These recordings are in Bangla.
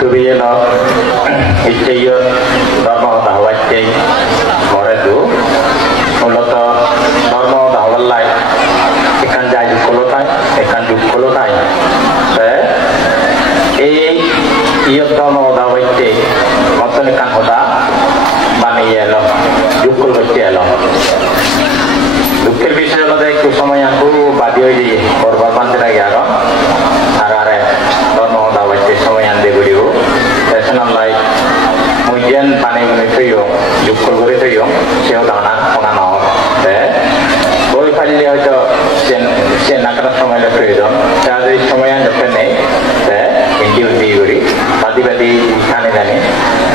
Subiyelo Ichayo Dharma Dawachay Moredu Uloto Dharma Dawalai Ikan Jaju Kolotai Ikan Juk Kolotai Iyo Dharma Dawachay Moton Ikan Hoda Bani Yelo Jukul Bacelo Dukil Bisa Lo Dek Kusama Yang Ku Badio Di Korban Pantera Yaro Arare Dharma Dawachay Sama Yang Deburiu National Life Mujian Pani Munifiyo Jukul Burifiyo Seo Dana Onano Boy Kali Ajo Sen Nakara Sama Yang Freedom Jadi Sama Yang Depene Inti Uti Guri Badi Badi Kani Dani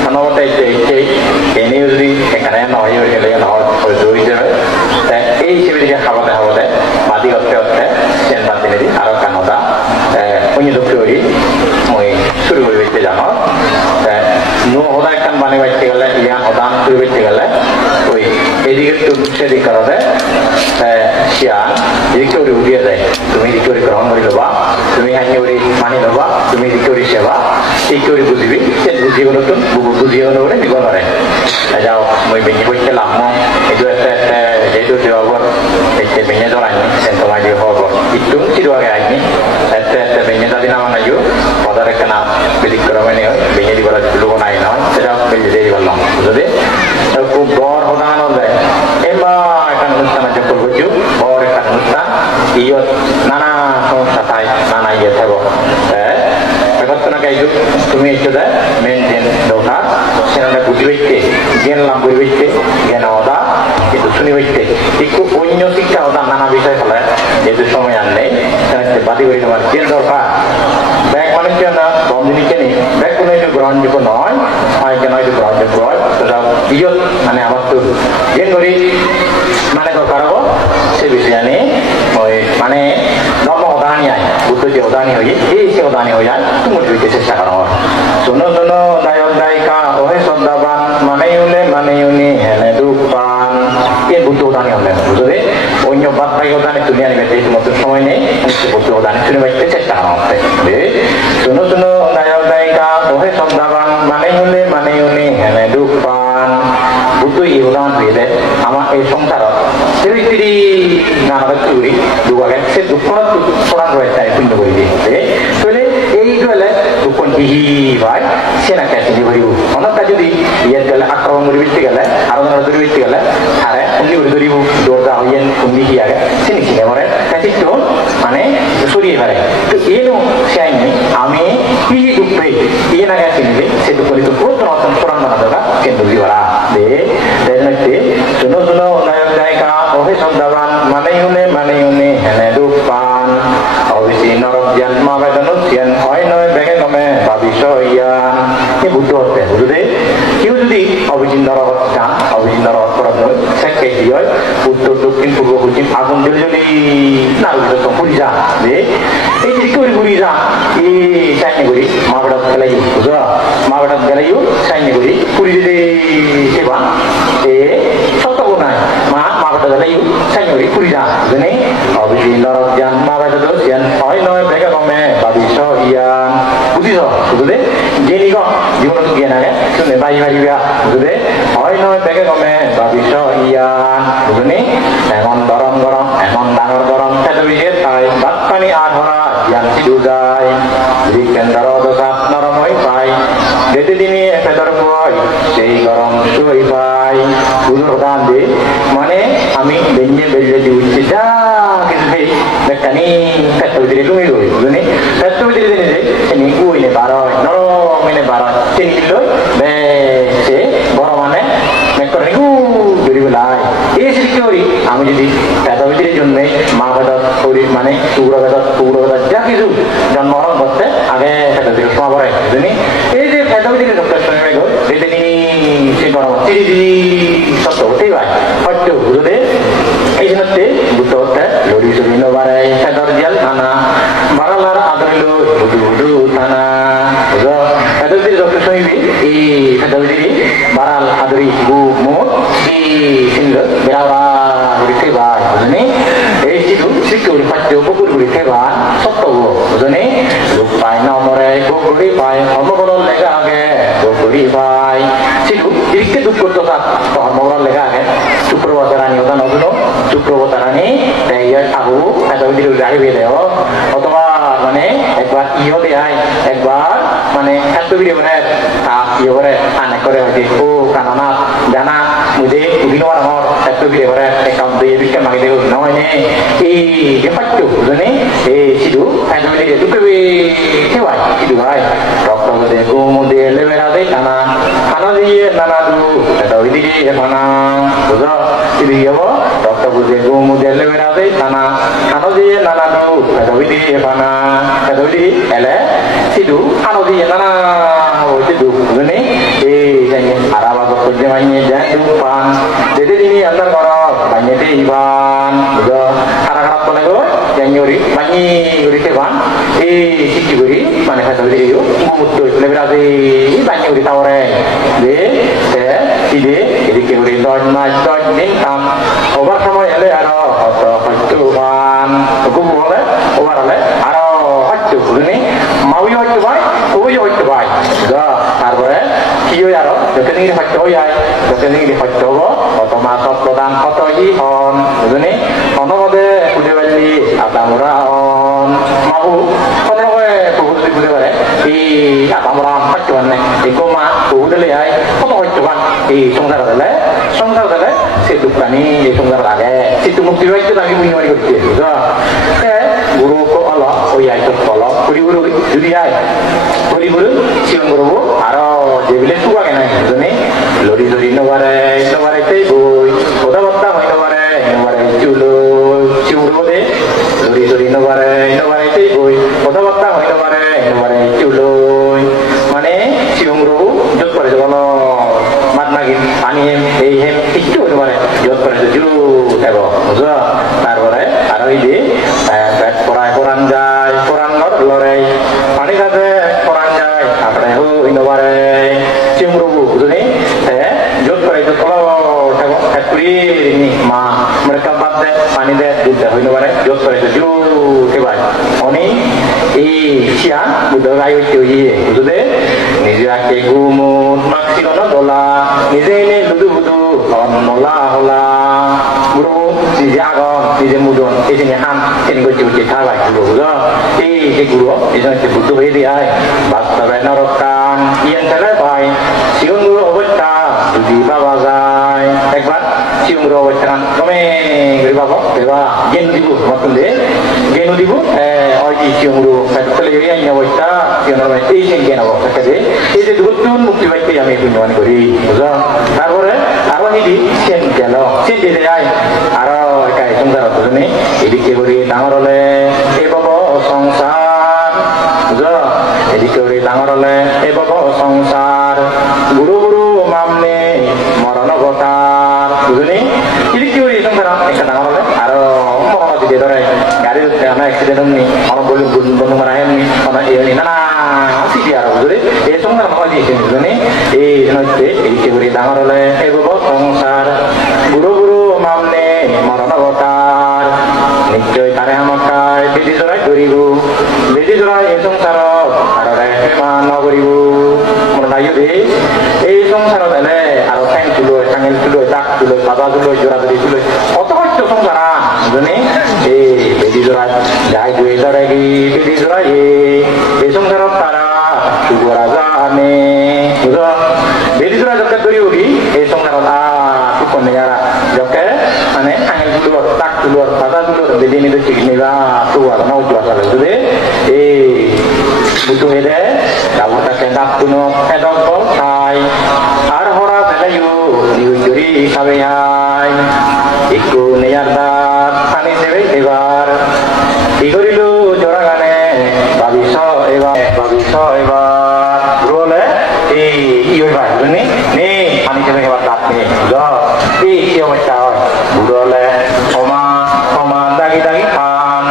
Manote Ece Ini Uri Ekana Noy Uri Kali Noy Doi Jawa Ei Sibiri Hawade Hawade Badi Otte Otte Sen Badi Nedi Aro Kanoda Unyi Dukuri Moi Suru Uri Jano No Hoda Kan Bani Bacci Gale Yang Hodan Suru Bacci Gale Oi Edik Tu Sedi Karode Sian Edik Tu Uri Ade Tumi Edik Uri Karon Uri Loba Tumi Hanyi Uri Mani Loba Tumi Edik Uri Seva Edik Uri Buzibi Sen Buzibi Nutun Bubu Buzibi Nure Nigonore Ajau Moi Benyi Bacci Lamo Itu Itu Diwawar Ece Benyi Dorani Sento Maji Hobo Itu Sidua Gaya Ini Benyi Tadi Nama Naju Pada Rekana Bedik Karamani Benyi Di Bala Dulu Nai Nau Sedap Benyi Di Bala Jadi Aku Bor Hodan Oleh Emma Akan Nusana Jepul Buju Bor Akan Nusana Iyo Nana Satai Nana Iya Tebo Pekatuna Kaiju Tumi Itu Dah Maintain Dota Senanda Buju Wite Gen Lampu Wite Gen Oda Itu Suni Wite Iku Unyo Sika Oda Nana Bisa Kala Itu Somo Yanne Senada Badi Wite Mar Gen Dorka Back Malaysia Na Bomjini Keni Back Kuna Itu Ground Juko Noi Ai Kena Itu Ground Juko Sedap Iyo Ane Amat Tu Gen Gori Mane Ko Karago Se Bisayani Moi Mane Nomo Odani Ai Buto Je Odani Hoi Se Odani Hoi Tumu Juke Se Sakaro Suno Suno Dayo Daika Ohe Sodaban Mane Yuni Hene Dupan Ye Buto Odani Hoi Buto De Onyo Batai Odani Dunia Ni Bete Motu Somoy Ne Se Buto Odani Suni Bete Se Sakaro Suno Suno Dayo Daika Ohe Sodaban Mane Yuni Hene Dupan Buto Iudan Bede Ama E Songtaro Tiri Nana Baturi Dua Kan Se Dupan Soran Roesai Pindu Bidi Tole Ei Dole Dupon Hihi Vai Sena Kasi Di Bariu Ona Tajudi Ia Gala Akram Muribiti Gala Arona Muribiti Gala Hare Unni Uribu Dorda Yen Unni Hiaga Sini Sini More Kasi Tu Mane Suri Vare Tu Inu Siani Ami Hihi Dupe Ia Naga Sini Se Dupon Itu Putra Otan Soran Manadoga Kendu Divara De Denakti Suno Suno Nayak Daika Ohe Samdavan Mane Yune Hene Dupan Obisi Norok Jan Mavedanut Yen Hoi Noe Bege Nome Babiso Iyan Ini butuh Te Butuh De Kiu Jadi Obisi Norok Jan Obisi Norok Korodno Sekke Hiyoy Butuh Dukin Purwo Hujim Agung Diljoli Naru Bisa Puriza De Ini Kuri Puriza Ini Sayangnya Guri Mavedat Galayu Butuh Mavedat Galayu Sayangnya Guri Puriza De Sivan Soto Gunai Mavedat Galayu Sayangnya Guri Puriza Ini Obisi Norok Jan Mavedat Jan Hoi Noe Bege Nome Babiso Iyan Budiso Butuh De Jeni Ko Jiwono Tugiana Ke Sune Bayi Bayi Bia Butuh De Hoi Noe Bege Nome Babiso Iyan Butuh Ni Emon Dorong Dorong Emon Danor Dorong Tetu Bijet Hai Bakani Adhora Yang Sidudai Diken Daro Dosat Noromoi Pai Dete Dini Efedor Boy Sei Gorong Sui Pai Budur Dandi Mane Ami Benye Belje Diucida Kisbei Mekani Tetu Diri Lumi Lui Butuh Ni Tetu Diri Dini De Ini Ui Ne Baroi Noro Mine Baroi Tini Loi Be Se Boromane Mekor Nigu Diri Bulai Isi Kiori Ami Jadi Tetu Diri Junme Mahadat Uri Mane Suragat Jakizu Dan Moron Botte Age Tetu Diri Semua Borai Butuh Ni Isi Tetu Diri Dokter Sungai Go Dite Ni Si Borom Tiri Diri Soto Tiwai Patu Butuh De Isi Natte Butuh Te Lori Sumino Barai Tetu Jal Nana Baralar Adrilu Budu Tana Butuh Tetu Diri Dokter Sungai Tetu Diri Baral Adri Bu Mu Single Berawa Riti Bai Butuh Ni Isi Tu 이렇게 우리 봤죠. 우리 태반 속도고 그전에 루파이 너머래 고구리 바이 어머거를 내가 하게 고구리 바이 지금 이렇게 듣고 또다 어머거를 내가 하게 주프로와사라니 오다 너도 주프로와사라니 내가 타고 해서 우리를 알게 돼요. 어떠가 만에 একবার ইও দেয় একবার মানে এত ভিডিও মানে ইয়ে করে আনে করে হচ্ছে ও কানানা জানা মুঝে উদিনো আর আমার এত ভিডিও করে একাউন্ট দিয়ে বিকে মাগে দেও নয় নে এই যে পাচ্ছো বুঝনে এই সিধু এত ভিডিও দুটো কেওয়াই সিধু ভাই রক্ত দে গোম দে লেবেরা দে কানা খানা দিয়ে নানা দু এত ভিডিও এখানা বুঝো সিধু যাবো রক্ত দে গোম দে লেবেরা দে কানা খানা দিয়ে নানা দু এত ভিডিও এখানা এত ভিডিও এলে সিধু খানা দিয়ে নানা ওই সিধু বুঝনে এই জানি আরাবা করতে মাইনে যায় দুপান jadi ini antar korok banyak deh iban juga harap-harap boleh go yang nyuri banyak nyuri keban si curi mana kata dia itu mutu lebih dari banyak nyuri tawore deh ide jadi nyuri don macam ningkam obat sama ele aro atau hatuan aku boleh obat ale aro hatu ini mau yo hatu baik yo hatu baik juga তারপরে কি হয় আরো যতদিন হয়তো যায় যতদিন হয়তো otomatis program foto ihon begini ono mode udah beli apa murah on mau kono gue buat di buat bare apa murah pacuan nih ikoma udah lihat foto pacuan songkar ada situ kani songkar ada situ mukti itu lagi punya orang itu guru ko Allah oh ya itu kalau guru jadi ya guru siang guru aro jebile suka kena begini lori no bare teh boy oda batta no bare chulo de lori no bare teh boy oda batta no bare chulo মানে চিংড়ু যত করে যখন মাত নাগি পানি এই হেম একটু হতে পারে যত করে জুরু দেব বুঝো তারপরে আর ওই যে কোরআন যায় কোরআন লড়াই পানি খাতে কোরআন যায় তারপরে হইতে পারে চিংড়ু বুঝলি যত করে যত ini ma mereka pakai pani deh sudah ini barang jauh pada jauh kebar oni siang udah kayu cuci udah nih dia kegumut maksimal dola nih ini budu hola guru nih jago nih mudon ini ham ini gue cuci kawai guru guru ini butuh ini ay basta benarokan yang terbaik siun guru obat di bawah gay ekbar siung ro wacana kome gari baba deba gen dibu matunde genu dibu oji siung ro fatle area nya wacta siung ro mai isen gen abo sakade ese dutun mukti bakke ame punwan gori buza tarpore aro hidi sen gelo sen de ay aro kai sundar bujune edike gori dangorole e baba sangsar buza edike gori dangorole e baba sangsar guru mamne morana gotar bujune ini kiuri sangkara ekta ngarole aro morana di dore gari ana accident ni ana boleh bun marahem ni ana ini nana si dia aro bujure e sangkara ma di sini bujune noite ini kiuri ngarole e bobo sangsar guru mamne morana gotar nijoy tare hamakai bedi dore gurigu bedi dore e sangkara aro re mano gurigu monayu de e sangkara dale aro tang tulo tangel tulo tak tulo baba tulo jura tulo কত হচ্ছে সংসারা জানি বেদি জোড়া যাই দুই লড়াই বেদি জোড়া এই সংসারত তারা সুগরা জানে বুঝো বেদি জোড়া যখন তৈরি হবি এই সংসারত টুকন নেয়ারা যখন মানে আঙেল তুলো তাক তুলো বাবা তুলো বেদি নিতে ঠিক নেবা তো আর নাও জোড়া চলে যদি এই বুঝো এলে ডাবুটা কেন্দাপ তুনো এদক বল খাই আর হরা দেলাইও নিউ জুরি খাবে I ikku niyardat ani dewe ebar igorilu joragane babiso ebar role iyo ebar ni ani dewe ebar tatni do iyo macam role oma dagi pan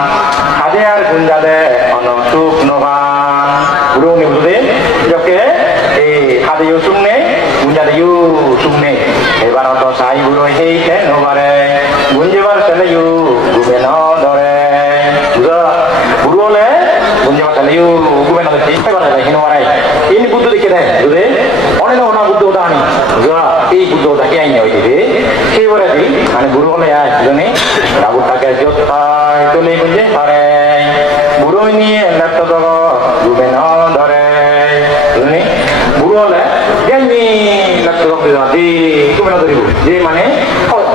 ade ar gunjale ono suk novan guru ni bude joke ade yo sungne gunjale yo sungne ebar oto sai guru hei ke novare gunjebar selayu gubeno dore gumen ada cinta pada lagi norai ini butuh dikit deh udah orang itu orang butuh dah ni juga ini butuh dah kiai ni jadi kiri berarti mana guru orang ya jadi ni ragu tak jota itu ni kunci pare guru ini laptop tu gumen orang dore jadi ni guru orang dia ni laptop tu jadi gumen orang dulu jadi mana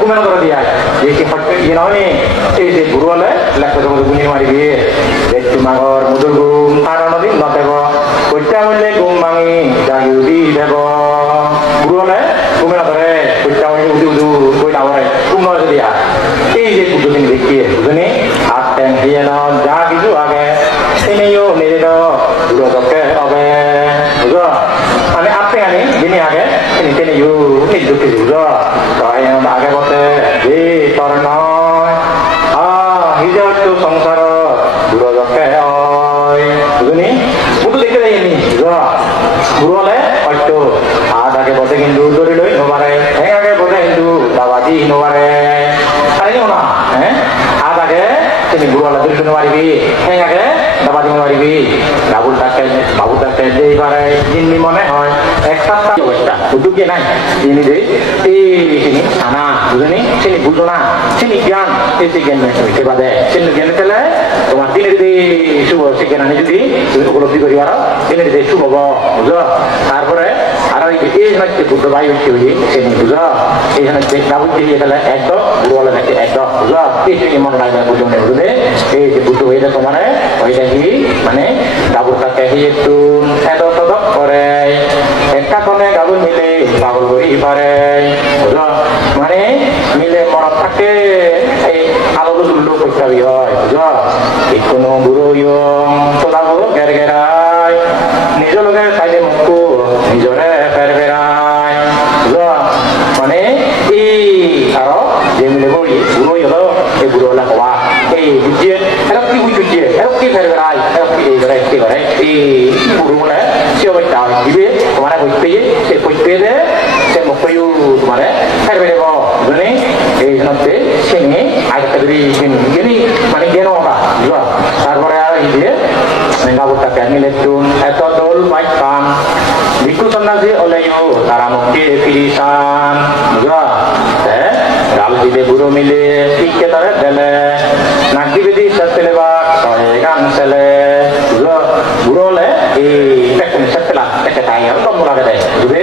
gumen orang dia jadi kita ini ini guru orang laptop tu bunyi mari dia Tumagor mudulgum taranodin notebo kucamule gumangi jagudi debo burole gumena dore kucamule udu koi daware kumno dia ei je kuduni dekhiye kuduni atten hieno jagidu age ini yo nedo duro dokke obe buzo ane atten ani gini age ini tene yo ni dukke buzo kaya age bote di torno hijau tu sangsara guru dokter, begini, butuh dikit ini, guru le, waktu ada ke bote Hindu dulu dulu, nomare, ke bote Hindu, dawati nomare, hari ini mana, ada ke, sini guru le dulu nomare bi, ke, dawati nomare bi, babu tak jadi bare, ini mana, ekstra, butuh ke nai, ini deh, sini, sana, begini, sini butuh na, sini gian, sini gian, ke bade, sini gian itu le. তোমার দিনের যদি শুভ সেখানে আমি যদি উপলব্ধি করি আর দিনের যদি শুভ বুঝো তারপরে আর এই হচ্ছে বুদ্ধ ভাই হচ্ছে ওই সে বুঝো এই হচ্ছে ডাবুল দিয়ে গেলে একদম বুড়োলা থাকে একদম বুঝো এই মনে রাখবে বুঝো মনে বুঝলে এই যে বুদ্ধ হয়ে যাচ্ছে মানে ওইটা কি মানে ডাবুলটাকে একটু এত তদক করে একটা কোণে ডাবুল মিলে পাগল করি পারে বুঝো মানে মিলে মরদ থাকে এই আলো দুল্লো করতে হয় বুঝো ikono guru yung todago gergerai nijo loge saide mukku nijore perberai lo mane I aro jemile boli guru yolo e guru la kwa e bujje erokki bujje erokki perberai erokki gerai ki bare I guru la sio bata dibe tomara bujje se bujje de se mukku tomare perbere bo gune e janote sini aga tadri gini mane geno ba juga তারপরে আর এই যে মেঙ্গাবুটাকে মিলেতুন এত দোল মাইকান বিকু সন্ন্যাসী ওলেও তারা মুক্তি ফিরিসান বুঝা গাল দিবে বুড়ো মিলে টিকে তারে দেলে নাক দিবে দি সেলে বা কয়ে গান সেলে বুঝো বুড়ো হলে এই পেকুন সেলা পেকে তাই আর কম লাগে দেয় বুঝবে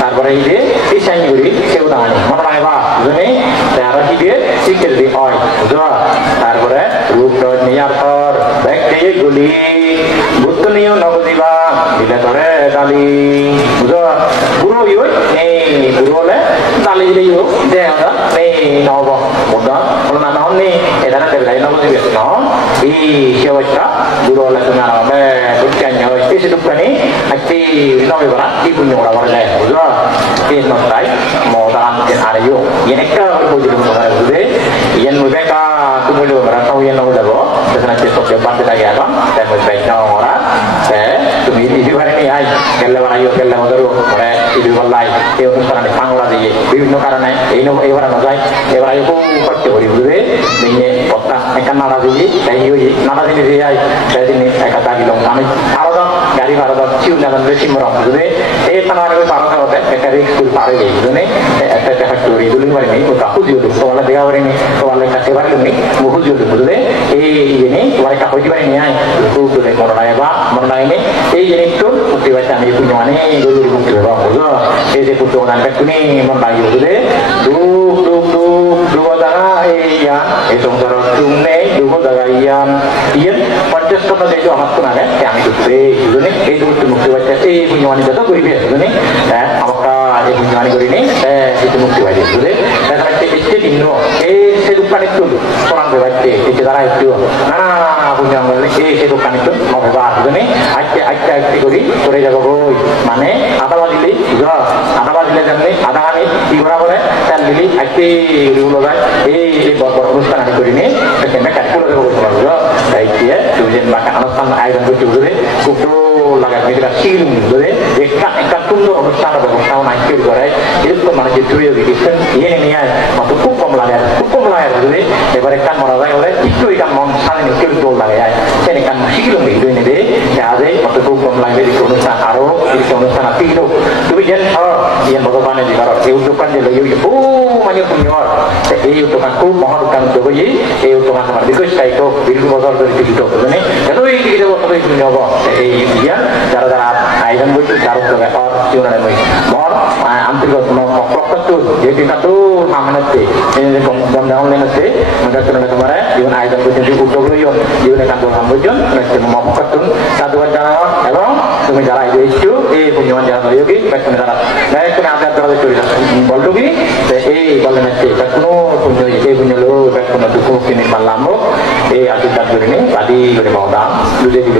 তারপরে এই যে ইসাই গুড়ি সেও দাঁড়ানি মনে লাগে বা বুঝলি আর কি দিয়ে টিকে যদি হয় বুঝো তারপরে রূপ নিয়ার পর ব্যক্তি গুলি বুদ্ধ নিয়েও নবদিবা দিলে ধরে ডালি বুঝো বুড়ো ইউ এই বুড়ো হলে ডালি দিলে ইউ দেহ নেই নব বুদ্ধ হলো না নহন নেই এধারে দেবে নবদিবে ন এই সেবচ্ছা বুড়ো হলে তুমি আর হবে বুঝছেন এই সেটুকানি একটি নবীবরা কি পুণ্য করা বলে বুঝো এই নটাই মদান আর ইউ ইয়ে একটা বুঝলো মনে বুঝে ইয়েন মুবেকা তুমি merasa yang nak udah boh, terus besok depan kita ya kan, dan baiknya orang, তুমি ইদি পারে নি আই কেল্লা বানাইও কেল্লা মদরু পরে ইদি বললাই এই অনুষ্ঠানে বাংলা দিয়ে বিভিন্ন কারণে এইবার না যায় এবার আই খুব করতে পারি বুঝবে নিয়ে পত্তা একটা নাড়া দিয়ে তাই ওই নাড়া দিয়ে দিয়ে আই সেদিন একটা দাবি লোক আমি আরো গাড়ি ভাড়া দাম চিউ না বেশি মরম বুঝবে এই তানারে পারতে হতে একটা স্কুল পারে গিয়ে বুঝবে একটা ফ্যাক্টরি দুলিং বাড়ি নেই ওটা খুঁজিও তোমালে দেখা পারে নি তোমালে কাছে পারে নি খুঁজিও বুঝবে এই নেই তোমার একটা হইতে পারে নি আই খুব মনে নাই বা মনে নাই নি এই জিনিসটো মুক্তি পাইছে আমি পুণ্য মানে গরুর মুক্তি পাবা বুঝো এই যে পুত্র গান শুনি মন লাগি বুঝলে দুঃখ দুঃখ দুঃখ দুঃখ দ্বারা এই সংসার দুঃখ নেই দুঃখ দ্বারা ইয়ে পঞ্চাশটা দেখো আমার তো না আমি দুঃখে বুঝলি এই দুঃখ মুক্তি পাইছে এই পুণ্য মানে যত করিবে বুঝলি হ্যাঁ আমাকে এই পুণ্য মানে করিনি এই মুক্তি পাইছে বুঝলে দেখা যাচ্ছে এসে দিন এই সে দোকানে একটু সরান পাইছে এসে দ্বারা একটু না পুণ্য বললে এই সে দোকানে একটু নভেবা বুঝলি আজকে করি করে যাবো বই মানে আধা বাজিলে আধা বাজিলে জানলে আধা আমি কি করা বলে তার দিলি আজকে লগায় এই অনুষ্ঠান আমি করিনি সেখানে কাটকুলো দেবো করতে পারবো তাই দিয়ে তুমি যে অনুষ্ঠান আয়োজন করতে বুঝবে খুব লাগায় মেয়েরা শিল বুঝবে একটা সুন্দর অনুষ্ঠান ব্যবস্থাও নাই তৈরি করে এরকম মানে যে তুই দিচ্ছেন ইয়ে নিয়ে মাত্র খুব কম লাগে বুঝবে এবার একটা মরা যায় বলে একটু এটা মন স্বাধীন কেউ দোল লাগে যায় সেখানে শিখিল নেবে aja waktu itu mulai dari অনুষ্ঠান আরো এই অনুষ্ঠান আছে কিন্তু তুমি যেন ইয়ান ভগবানে যে কারো এই উদ্যোগকান যে লই মানে পুণ্যর এই উদ্যোগকান খুব মহান উদ্যোগ উদ্যোগ এই উদ্যোগকান আমার দীর্ঘস্থায়ী তো দীর্ঘ বছর ধরে জীবিত মানে কেন এই দীর্ঘ বছর ধরে পুণ্য হব এই ইয়ান যারা যারা আয়োজন করছে যার উদ্যোগে জীবনের মহর আন্তরিক প্রকৃত যেটি কাতু মামানতে বন্ধা অনলাইন আছে মজার জন্য তোমার জীবন আয়োজন করছেন যে উদ্যোগ লই জীবনে কাতু হামজন মফকাতুন সাধুবাদ জানাও এবং তুমি যারা এসেছো এই পুণ্যবান যারা লইকি পেছনে যারা কোনো আদার দ্বারা চলে যাচ্ছে বলতো কি এই বলেন আছে কোনো পুণ্য এই পুণ্য লো কোনো দুঃখ কিনে পারলাম এই আশীর্বাদ করে নি বাদি করে বাবা দুজে দিল